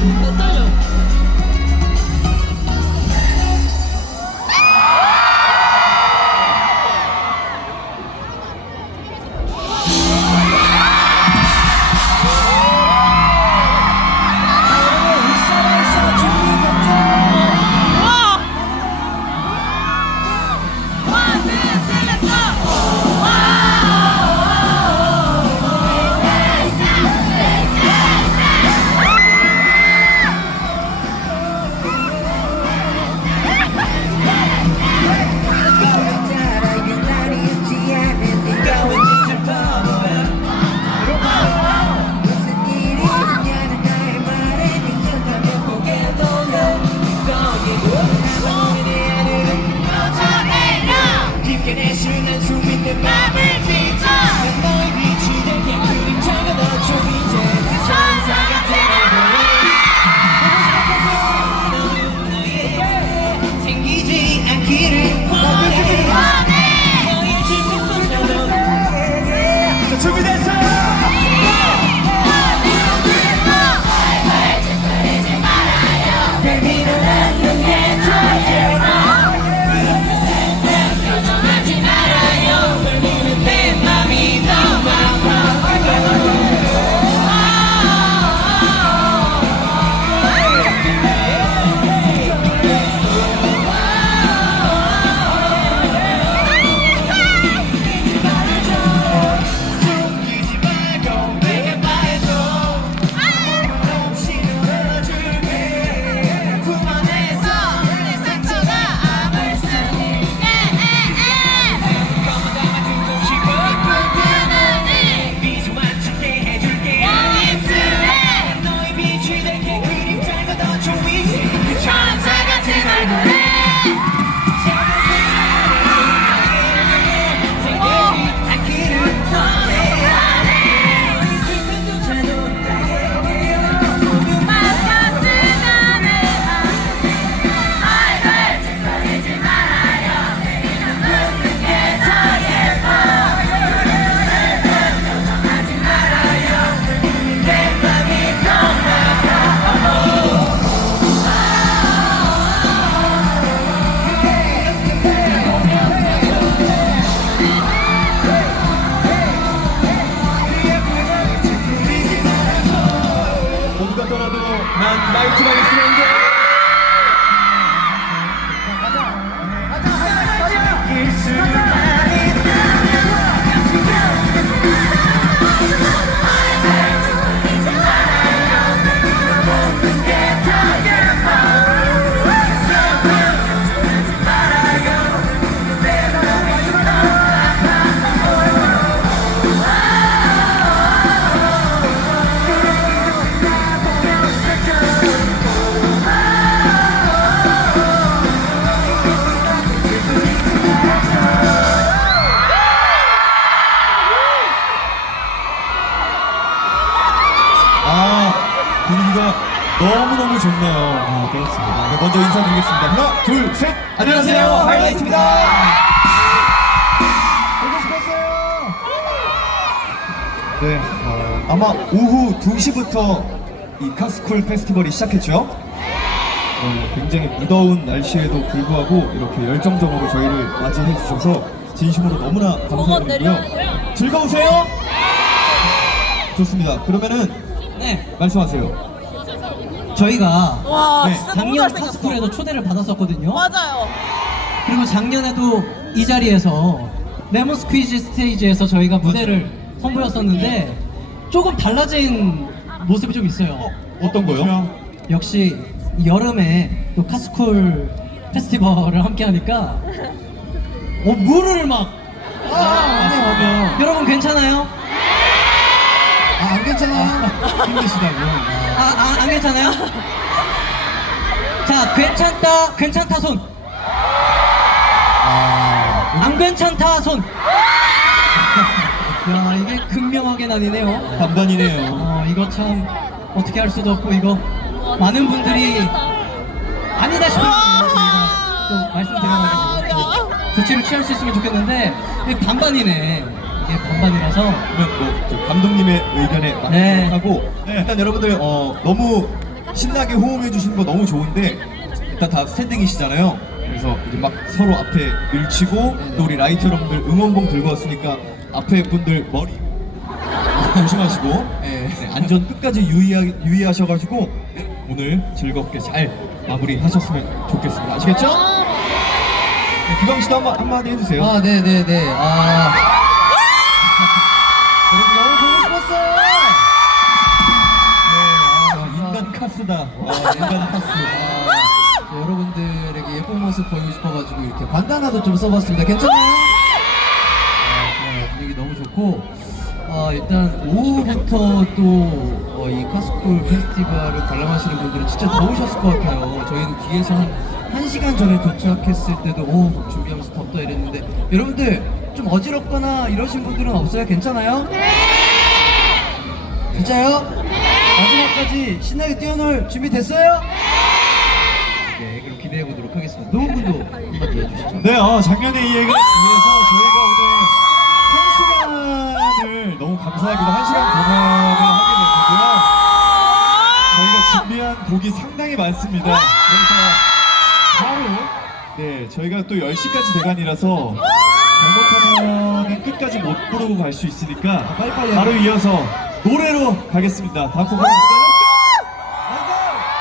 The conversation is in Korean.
Batalha! 분위기가 너무 너무 좋네요. 아, 그렇습니다. 네, 먼저 인사드리겠습니다. 하나, 둘, 셋. 안녕하세요, 하이라이트입니다. 보고 싶었어요. 네, 어, 아마 오후 2시부터 이 카스쿨 페스티벌이 시작했죠. 어, 굉장히 무더운 날씨에도 불구하고 이렇게 열정적으로 저희를 맞이해 주셔서 진심으로 너무나 감사드리고요. 즐거우세요? 좋습니다. 그러면은 네, 말씀하세요. 저희가 와 네, 진짜 너무 작년 잘생겼어 카스쿨에도 초대를 받았었거든요. 맞아요 그리고 작년에도 이 자리에서 레몬 스퀴즈 스테이지에서 저희가 무대를 선보였었는데 조금 달라진 모습이 좀 있어요. 어떤 거요? 역시 여름에 또 카스쿨 페스티벌을 함께 하니까 어, 물을 막 아, 맞습니다. 여러분 괜찮아요? 아, 안 괜찮아요. 힘드시다고. 아, 아, 안 괜찮아요? 자, 괜찮다, 괜찮다 손. 아, 안 괜찮다 손. 야, 이게 극명하게 나뉘네요. 반반이네요. 어, 이거 참 어떻게 할 수도 없고 이거 많은 분들이 아니다 싶으면 저희가 또 말씀드려가지고 조치를 취할 수 있으면 좋겠는데 이게 반반이네. 이게 반반이라서 그러면 뭐, 저 감독님의 의견에 네. 맞하고 일단 여러분들 어, 너무 신나게 호응해 주시는 거 너무 좋은데 일단 다 스탠딩이시잖아요. 그래서 이제 막 서로 앞에 밀치고 또 우리 라이터 여러분들 응원봉 들고 왔으니까 앞에 분들 머리 조심하시고 네. 네, 안전 끝까지 유의하, 유의하셔가지고 오늘 즐겁게 잘 마무리하셨으면 좋겠습니다. 아시겠죠? 네, 기광 씨도 한마, 한마디 해주세요. 아, 네, 네, 네. 아. 와, 인간 카스. 아, 네, 여러분들에게 예쁜 모습 보이고 싶어가지고 이렇게 반다나도 좀 써봤습니다. 괜찮아요? 아, 좋아요. 분위기 너무 좋고 아, 일단 오후부터 또이 카스쿨 페스티벌을 관람하시는 분들은 진짜 더우셨을 것 같아요. 저희는 뒤에서 한 1시간 전에 도착했을 때도 오 준비하면서 덥다 이랬는데 여러분들 좀 어지럽거나 이러신 분들은 없어요? 괜찮아요? 네! 진짜요? 마지막까지 신나게 뛰어놀 준비 됐어요? 네, 그럼 기대해 보도록 하겠습니다. 노은군도 한마디 해주시죠. 네, 어, 작년에 이 얘기를 위해서 저희가 오늘 한 시간을 너무 감사하게도 한 시간 공연을 하게 됐고요. 저희가 준비한 곡이 상당히 많습니다. 그래서 바로 네, 저희가 또 10시까지 대관이라서 잘못하면 끝까지 못 부르고 갈 수 있으니까 빨리빨리 바로 이어서 노래로 가겠습니다. 다음 어떤